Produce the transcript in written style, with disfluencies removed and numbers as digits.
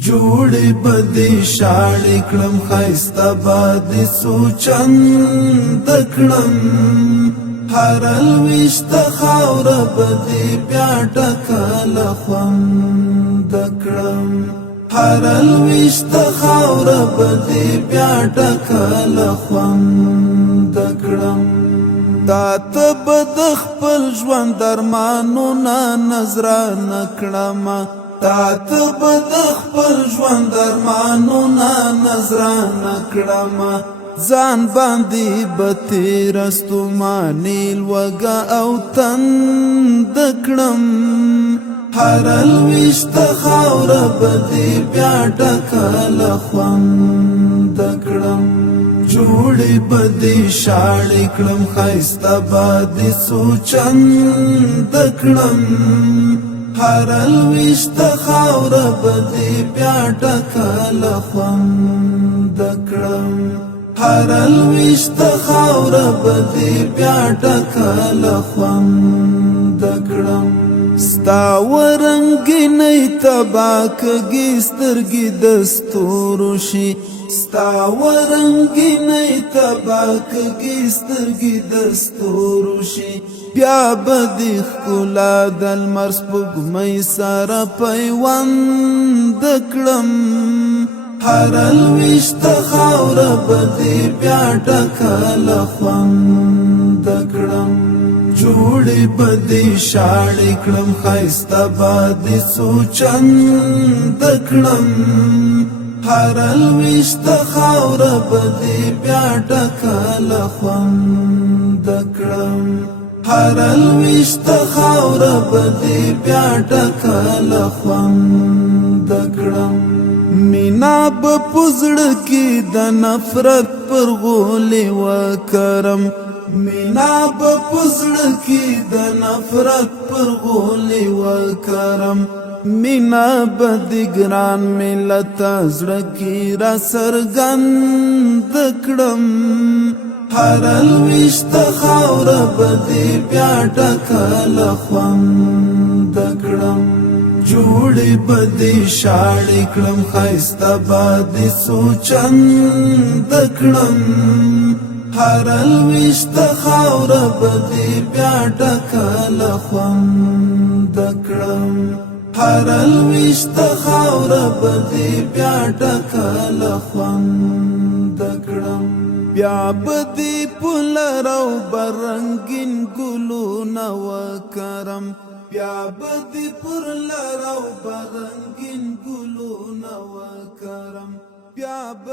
جوړې بدې شاړې کړم ښایسته بادې سوچند کړم هر لویشته خاوره به دې بیا ډکه له خوند کړم هر لویشته خاوره به دې بیا ډکه له خوند کړم دا ته به د خپل ژوند ارمانونه نذرانه کړم تا ته به د خپل ژوند ارمانونه نذرانه کړم ځان باندې به تېره ستوماني لوږه او تند کړم هره لویشته خاوره به دې بیا ډکه له خوند کړم جوړې بدې شاړې کړم ښایسته بادې سوچند کړم هر لویشته خاوره به دې بیا ډکه له خوند کړم هر لویشته خاوره به دې بیا ډکه له خوند کړم ستا ورنګینۍ تبا کږې سترګې د ستورو شي ستا ورنګینۍ تبا کږې سترګې د ستورو شي بیا به دې ښکلا د لمر سپوږمۍ سره پیوند کړم هره لویشته خاوره به دې بیا ډکه له خوند کړم جوړې بدې شاړې کړم ښایسته بادې سوچند کړم هره لویشته خاوره به دې بیا ډکه له خوند کړم هر لویشته خاوره به دې بیا ډکه له خوند کړم مینا به په زړه کې د نفرت پر غولې وکرم مینا به په زړه کې د نفرت پر غولې وکرم مینا به د ګران ملت زړه کې را څرګند کړم هر لویشته خاوره به دې بیا ډکه له خوند کړم جوړې بدې شاړې کړم ښایسته بادې سوچند کړم هر لویشته خاوره به دې بیا ډکه له خوند کړم هر لویشته خاوره به دې بیا ډکه له خوند کړم بیا به دې په لر او بر رنګین ګلونه وکرم بیا به دې پر لر او بر رنګین ګلونه وکرم بیا